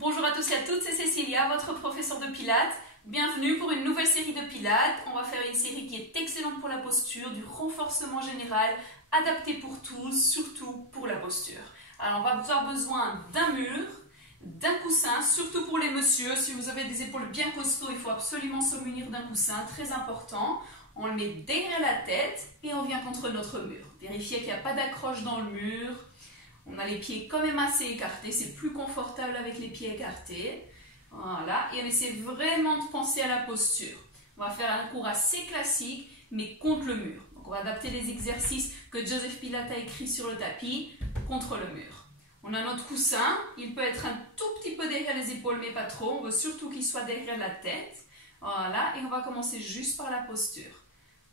Bonjour à tous et à toutes, c'est Cécilia, votre professeure de Pilates. Bienvenue pour une nouvelle série de Pilates. On va faire une série qui est excellente pour la posture, du renforcement général, adapté pour tous, surtout pour la posture. Alors on va avoir besoin d'un mur, d'un coussin, surtout pour les messieurs. Si vous avez des épaules bien costauds, il faut absolument se munir d'un coussin, très important. On le met derrière la tête et on vient contre notre mur. Vérifiez qu'il n'y a pas d'accroche dans le mur. On a les pieds quand même assez écartés, c'est plus confortable avec les pieds écartés. Voilà, et on essaie vraiment de penser à la posture. On va faire un cours assez classique, mais contre le mur. Donc on va adapter les exercices que Joseph Pilates a écrits sur le tapis contre le mur. On a notre coussin, il peut être un tout petit peu derrière les épaules, mais pas trop. On veut surtout qu'il soit derrière la tête. Voilà, et on va commencer juste par la posture.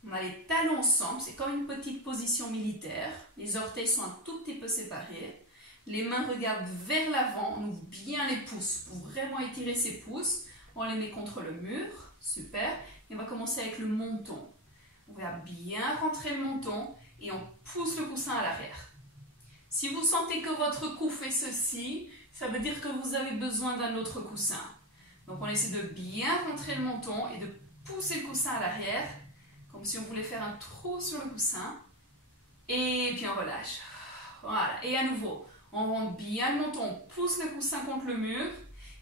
On a les talons ensemble, c'est comme une petite position militaire. Les orteils sont un tout petit peu séparés. Les mains regardent vers l'avant, on ouvre bien les pouces pour vraiment étirer ses pouces. On les met contre le mur, super. Et on va commencer avec le menton. On va bien rentrer le menton et on pousse le coussin à l'arrière. Si vous sentez que votre cou fait ceci, ça veut dire que vous avez besoin d'un autre coussin. Donc on essaie de bien rentrer le menton et de pousser le coussin à l'arrière, comme si on voulait faire un trou sur le coussin. Et puis on relâche. Voilà, et à nouveau. On rentre bien le menton, on pousse le coussin contre le mur.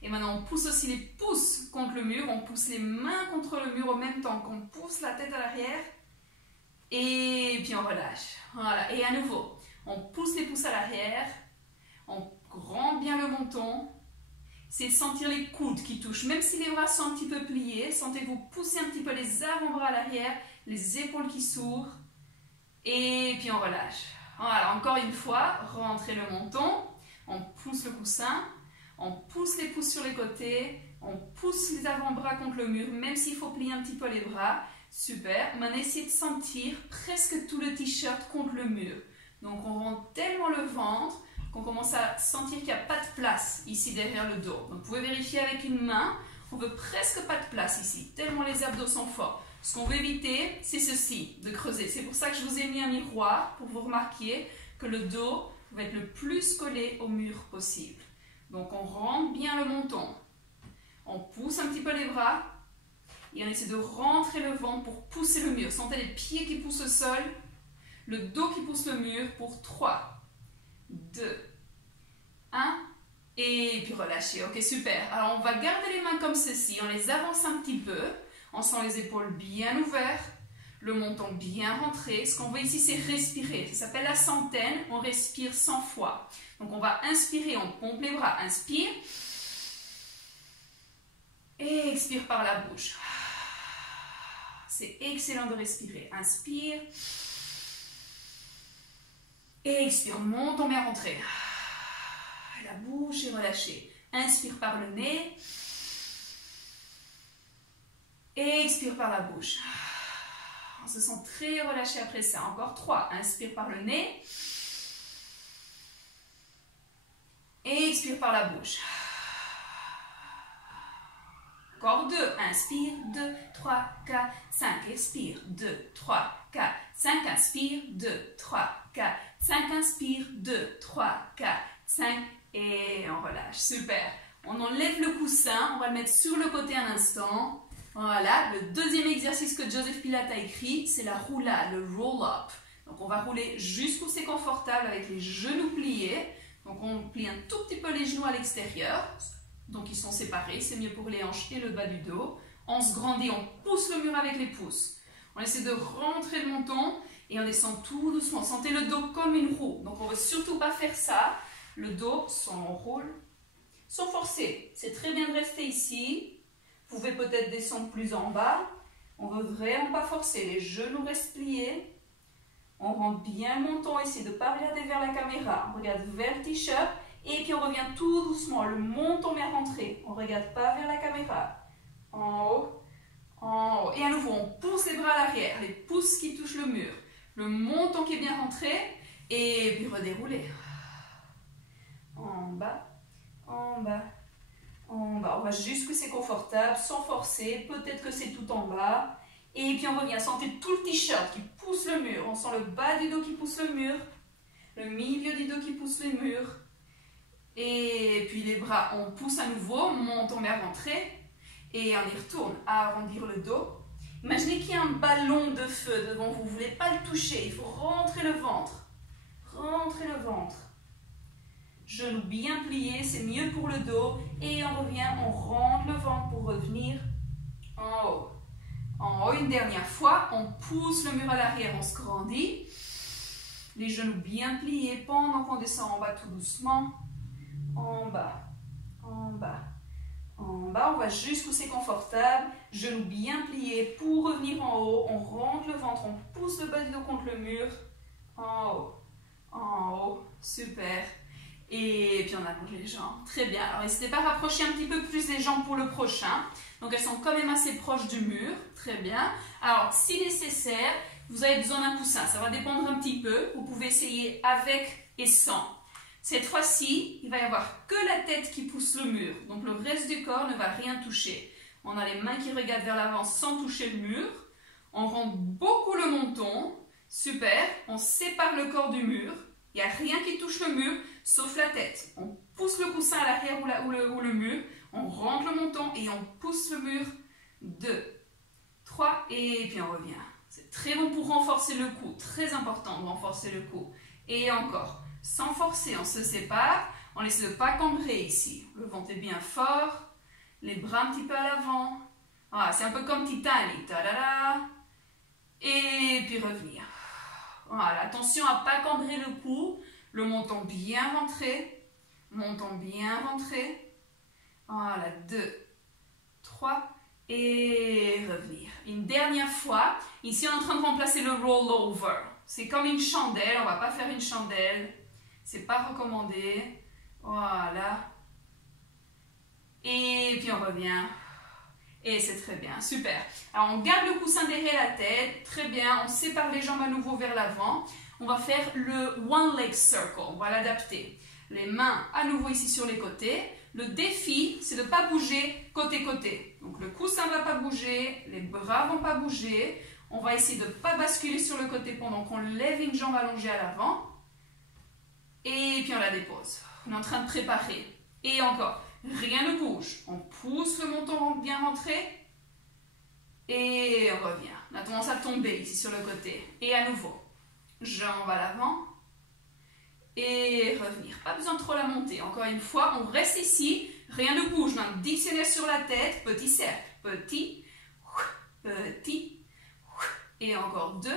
Et maintenant, on pousse aussi les pouces contre le mur. On pousse les mains contre le mur en même temps qu'on pousse la tête à l'arrière. Et puis, on relâche. Voilà. Et à nouveau, on pousse les pouces à l'arrière. On rentre bien le menton. C'est de sentir les coudes qui touchent. Même si les bras sont un petit peu pliés, sentez-vous pousser un petit peu les avant-bras à l'arrière, les épaules qui s'ouvrent. Et puis, on relâche. Voilà, encore une fois, rentrez le menton, on pousse le coussin, on pousse les pouces sur les côtés, on pousse les avant-bras contre le mur, même s'il faut plier un petit peu les bras. Super. Maintenant, essayez de sentir presque tout le t-shirt contre le mur. Donc, on rentre tellement le ventre qu'on commence à sentir qu'il n'y a pas de place ici derrière le dos. Donc, vous pouvez vérifier avec une main, on veut presque pas de place ici, tellement les abdos sont forts. Ce qu'on veut éviter, c'est ceci, de creuser. C'est pour ça que je vous ai mis un miroir, pour vous remarquer que le dos va être le plus collé au mur possible. Donc on rentre bien le menton, on pousse un petit peu les bras et on essaie de rentrer le ventre pour pousser le mur. Sentez les pieds qui poussent au sol, le dos qui pousse le mur pour 3, 2, 1 et puis relâchez. Ok, super. Alors on va garder les mains comme ceci, on les avance un petit peu. On sent les épaules bien ouvertes, le menton bien rentré. Ce qu'on veut ici, c'est respirer. Ça s'appelle la centaine. On respire 100 fois. Donc, on va inspirer, on pompe les bras. Inspire. Et expire par la bouche. C'est excellent de respirer. Inspire. Et expire. Menton bien rentré. La bouche est relâchée. Inspire par le nez. Et expire par la bouche. On se sent très relâché après ça. Encore 3. Inspire par le nez. Et expire par la bouche. Encore 2. Inspire. 2, 3, 4, 5. Expire. 2, 3, 4, 5. Inspire. 2, 3, 4, 5. Inspire. 2, 3, 4, 5. Et on relâche. Super. On enlève le coussin. On va le mettre sur le côté un instant. Voilà, le deuxième exercice que Joseph Pilates a écrit, c'est la roulade, le roll-up. Donc on va rouler jusqu'où c'est confortable avec les genoux pliés. Donc on plie un tout petit peu les genoux à l'extérieur. Donc ils sont séparés, c'est mieux pour les hanches et le bas du dos. On se grandit, on pousse le mur avec les pouces. On essaie de rentrer le menton et on descend tout doucement. Sentez le dos comme une roue. Donc on ne veut surtout pas faire ça. Le dos, son roule, sans forcer. C'est très bien de rester ici. Vous pouvez peut-être descendre plus en bas. On ne veut vraiment pas forcer. Les genoux restent pliés. On rentre bien le menton. Essayez de ne pas regarder vers la caméra. On regarde vers le t-shirt. Et puis on revient tout doucement. Le menton bien rentré. On ne regarde pas vers la caméra. En haut. En haut. Et à nouveau, on pousse les bras à l'arrière. Les pouces qui touchent le mur. Le menton qui est bien rentré. Et puis redérouler. En bas. En bas. En bas, on va jusqu'où c'est confortable, sans forcer, peut-être que c'est tout en bas. Et puis on revient, sentez tout le t-shirt qui pousse le mur. On sent le bas du dos qui pousse le mur, le milieu du dos qui pousse le mur. Et puis les bras, on pousse à nouveau, on monte, on met à rentrer. Et on y retourne à arrondir le dos. Imaginez qu'il y a un ballon de feu devant vous. Vous ne voulez pas le toucher. Il faut rentrer le ventre. Rentrer le ventre. Genoux bien pliés, c'est mieux pour le dos. Et on revient, on rentre le ventre pour revenir en haut. En haut, une dernière fois, on pousse le mur à l'arrière, on se grandit. Les genoux bien pliés pendant qu'on descend en bas tout doucement. En bas, en bas, en bas. On va jusqu'où c'est confortable. Genoux bien pliés pour revenir en haut. On rentre le ventre, on pousse le bas du dos contre le mur. En haut, super. Et puis on allonge les jambes. Très bien. Alors n'hésitez pas à rapprocher un petit peu plus les jambes pour le prochain. Donc elles sont quand même assez proches du mur. Très bien. Alors si nécessaire, vous avez besoin d'un coussin. Ça va dépendre un petit peu. Vous pouvez essayer avec et sans. Cette fois-ci, il va y avoir que la tête qui pousse le mur. Donc le reste du corps ne va rien toucher. On a les mains qui regardent vers l'avant sans toucher le mur. On rentre beaucoup le menton. Super. On sépare le corps du mur. Il n'y a rien qui touche le mur, sauf la tête. On pousse le coussin à l'arrière ou le mur. On rentre le menton et on pousse le mur. 2, 3 et puis on revient. C'est très bon pour renforcer le cou. Très important de renforcer le cou. Et encore. Sans forcer, on se sépare. On laisse le pas cambré ici. Le ventre est bien fort. Les bras un petit peu à l'avant. Voilà, c'est un peu comme Titanic. Ta-da-da. Et puis revenir. Voilà, attention à ne pas cambrer le cou. Le menton bien rentré. Menton bien rentré. Voilà, 2, 3 et revenir. Une dernière fois. Ici, on est en train de remplacer le roll-over. C'est comme une chandelle. On ne va pas faire une chandelle. C'est pas recommandé. Voilà. Et puis on revient. Et c'est très bien. Super. Alors on garde le coussin derrière la tête. Très bien. On sépare les jambes à nouveau vers l'avant. On va faire le one leg circle. On va l'adapter. Les mains à nouveau ici sur les côtés. Le défi, c'est de ne pas bouger côté-côté. Donc le coussin ne va pas bouger. Les bras ne vont pas bouger. On va essayer de ne pas basculer sur le côté pendant qu'on lève une jambe allongée à l'avant. Et puis on la dépose. On est en train de préparer. Et encore, rien ne bouge. On pousse le menton bien rentré. Et on revient. On a tendance à tomber ici sur le côté. Et à nouveau, jambes à l'avant. Et revenir. Pas besoin de trop la monter. Encore une fois, on reste ici. Rien ne bouge. On a un dictionnaire sur la tête. Petit cercle. Petit. Petit. Et encore 2.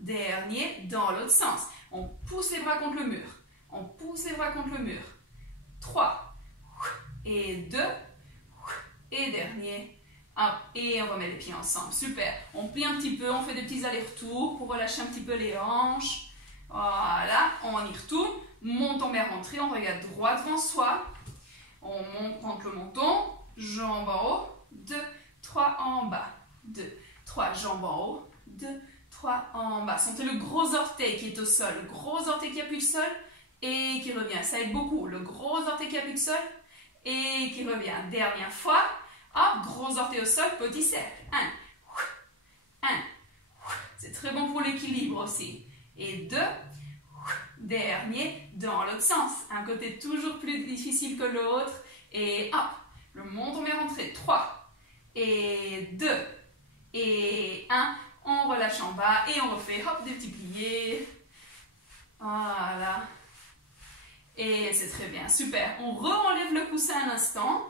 Dernier dans l'autre sens. On pousse les bras contre le mur. On pousse les bras contre le mur. 3. Et 2. Et dernier. 1. Et on remet les pieds ensemble. Super. On plie un petit peu. On fait des petits allers-retours pour relâcher un petit peu les hanches. Voilà. On y retourne. Menton bien rentré. On regarde droit devant soi. On monte contre le menton. Jambes en haut. 2, 3 en bas. 2, 3 jambes en haut. 2, 3 en bas. Sentez le gros orteil qui est au sol. Le gros orteil qui appuie le sol et qui revient. Ça aide beaucoup. Le gros orteil qui appuie le sol et qui revient. Dernière fois. Hop, gros orteil au sol, petit cercle. 1. 1. C'est très bon pour l'équilibre aussi. Et 2. Dernier dans l'autre sens. Un côté toujours plus difficile que l'autre. Et hop, le menton bien rentré. 3. Et 2. Et 1. On relâche en bas et on refait hop, des petits pliés. Voilà. Et c'est très bien, super. On re-enlève le coussin un instant.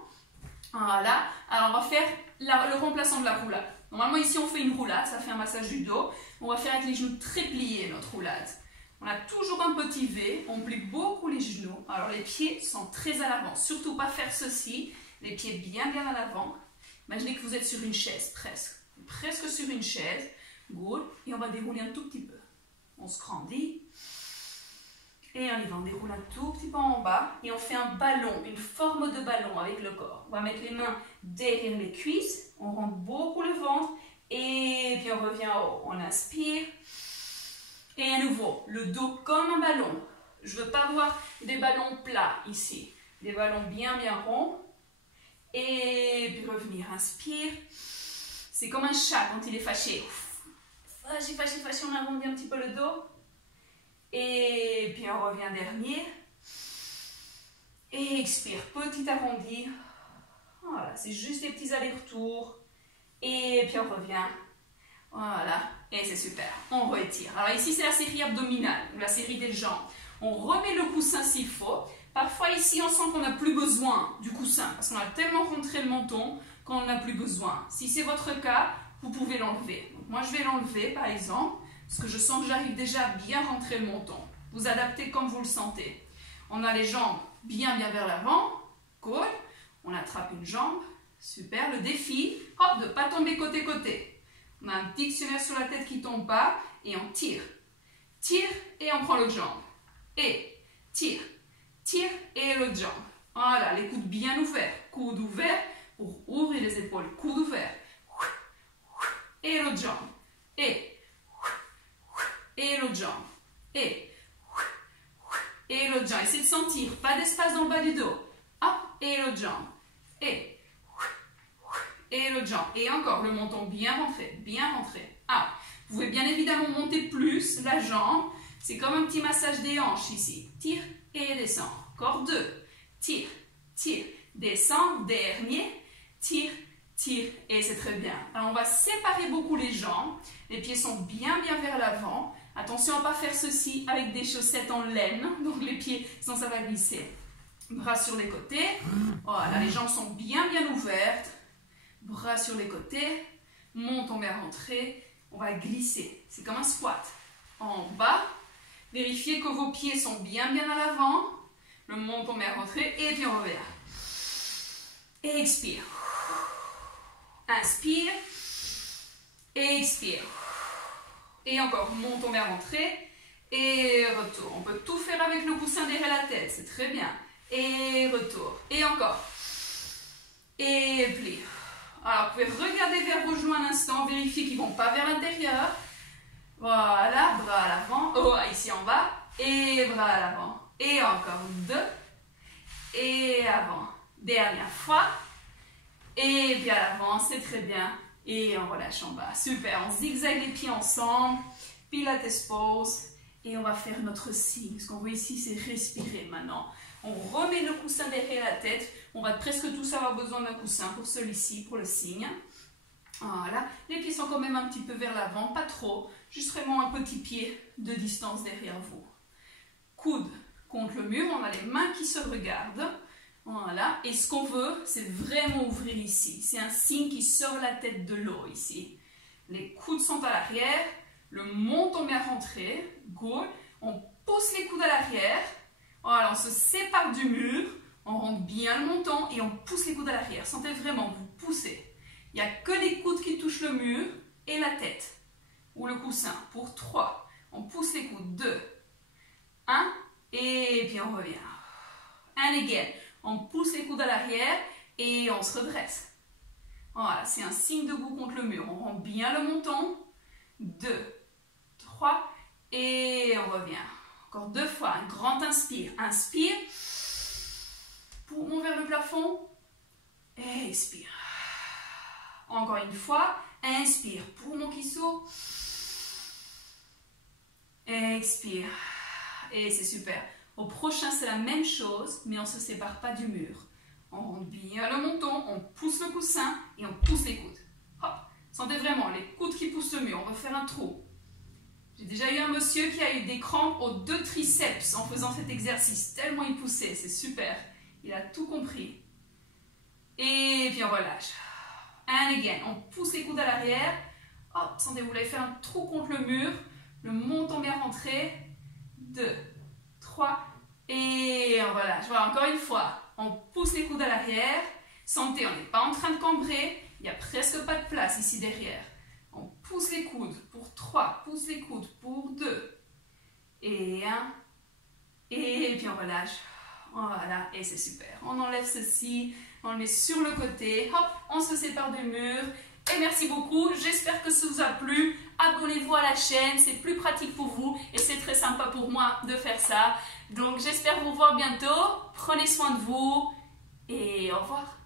Voilà. Alors on va faire le remplaçant de la roulade. Normalement ici on fait une roulade, ça fait un massage du dos. On va faire avec les genoux très pliés notre roulade. On a toujours un petit V, on plie beaucoup les genoux. Alors les pieds sont très à l'avant. Surtout pas faire ceci. Les pieds bien à l'avant. Imaginez que vous êtes sur une chaise, presque sur une chaise. Good. Et on va dérouler un tout petit peu. On se grandit. Et on y va, on déroule un tout petit peu en bas. Et on fait un ballon, une forme de ballon avec le corps. On va mettre les mains derrière les cuisses. On rentre beaucoup le ventre. Et puis on revient en haut. On inspire. Et à nouveau, le dos comme un ballon. Je ne veux pas voir des ballons plats ici. Des ballons bien ronds. Et puis revenir, inspire. C'est comme un chat quand il est fâché. Fâché, on arrondit un petit peu le dos. Et puis on revient dernier. Et expire, petit arrondi. Voilà, c'est juste des petits allers-retours. Et puis on revient. Voilà, et c'est super. On retire. Alors ici, c'est la série abdominale, ou la série des jambes. On remet le coussin s'il faut. Parfois ici, on sent qu'on n'a plus besoin du coussin, parce qu'on a tellement rentré le menton qu'on n'en a plus besoin. Si c'est votre cas, vous pouvez l'enlever. Donc moi, je vais l'enlever, par exemple, parce que je sens que j'arrive déjà à bien rentrer le menton. Vous adaptez comme vous le sentez. On a les jambes bien vers l'avant. Cool. On attrape une jambe. Super. Le défi, hop, de ne pas tomber côté-côté. On a un dictionnaire sur la tête qui ne tombe pas et on tire. Tire et on prend l'autre jambe. Et tire. Tire et l'autre jambe. Voilà, les coudes bien ouverts. Coudes ouverts pour ouvrir les épaules. Coudes ouverts. Et l'autre jambe. Et l'autre jambe. Et l'autre jambe. Essayez de sentir. Pas d'espace dans le bas du dos. Hop, et l'autre jambe. Et l'autre jambe. Et encore, le menton bien rentré. Bien rentré. Ah, vous pouvez bien évidemment monter plus la jambe. C'est comme un petit massage des hanches ici. Tire et descend. Encore 2. Tire, tire, descend. Dernier. Tire, tire. Et c'est très bien. Alors on va séparer beaucoup les jambes. Les pieds sont bien vers l'avant. Attention à ne pas faire ceci avec des chaussettes en laine. Donc les pieds, sinon ça va glisser. Bras sur les côtés. Voilà, les jambes sont bien ouvertes. Bras sur les côtés. Menton bien rentré. On va glisser. C'est comme un squat. En bas. Vérifiez que vos pieds sont bien à l'avant. Le menton bien rentré. Et puis on revient. Et expire. Inspire. Et expire. Et encore, menton bien rentré. Et retour. On peut tout faire avec le coussin derrière la tête. C'est très bien. Et retour. Et encore. Et plie. Alors, vous pouvez regarder vers vos genoux un instant. Vérifiez qu'ils ne vont pas vers l'intérieur. Voilà, bras à l'avant. Oh, ici en bas. Et bras à l'avant. Et encore 2. Et avant. Dernière fois. Et puis à l'avant, c'est très bien. Et on relâche en bas. Super, on zigzague les pieds ensemble. Pilates pose. Et on va faire notre signe. Ce qu'on voit ici, c'est respirer maintenant. On remet le coussin derrière la tête. On va presque tous avoir besoin d'un coussin pour celui-ci, pour le signe. Voilà. Les pieds sont quand même un petit peu vers l'avant, pas trop. Juste vraiment un petit pied de distance derrière vous. Coude contre le mur. On a les mains qui se regardent. Voilà. Et ce qu'on veut, c'est vraiment ouvrir ici. C'est un signe qui sort la tête de l'eau ici. Les coudes sont à l'arrière. Le menton bien rentré. Good. On pousse les coudes à l'arrière. Voilà, on se sépare du mur. On rentre bien le menton et on pousse les coudes à l'arrière. Sentez vraiment, vous poussez. Il n'y a que les coudes qui touchent le mur et la tête. Ou le coussin. Pour 3. On pousse les coudes. 2. 1. Et puis on revient. And again. On pousse les coudes à l'arrière et on se redresse. Voilà, c'est un signe debout contre le mur. On rentre bien le menton. 2. 3. Et on revient. Encore 2 fois. Un grand inspire. Inspire. Poumon vers le plafond. Et expire. Encore une fois. Inspire. Poumon qui s'ouvre. Expire. Et c'est super. Au prochain, c'est la même chose, mais on ne se sépare pas du mur. On rentre bien le menton, on pousse le coussin et on pousse les coudes. Hop. Sentez vraiment les coudes qui poussent le mur. On va faire un trou. J'ai déjà eu un monsieur qui a eu des crampes aux 2 triceps en faisant cet exercice. Tellement il poussait, c'est super. Il a tout compris. Et puis on relâche. And again. On pousse les coudes à l'arrière. Hop, sentez, vous voulez faire un trou contre le mur. Le menton bien rentré. 2, 3, et on relâche. Voilà, encore une fois. On pousse les coudes à l'arrière. Sentez, on n'est pas en train de cambrer. Il n'y a presque pas de place ici derrière. On pousse les coudes pour 3. Pousse les coudes pour 2. Et 1. Et puis on relâche. Voilà, et c'est super. On enlève ceci. On le met sur le côté. Hop, on se sépare du mur. Et merci beaucoup. J'espère que ça vous a plu. Abonnez-vous à la chaîne. C'est plus pratique pour vous. Et c'est très sympa pour moi de faire ça. Donc j'espère vous voir bientôt. Prenez soin de vous. Et au revoir.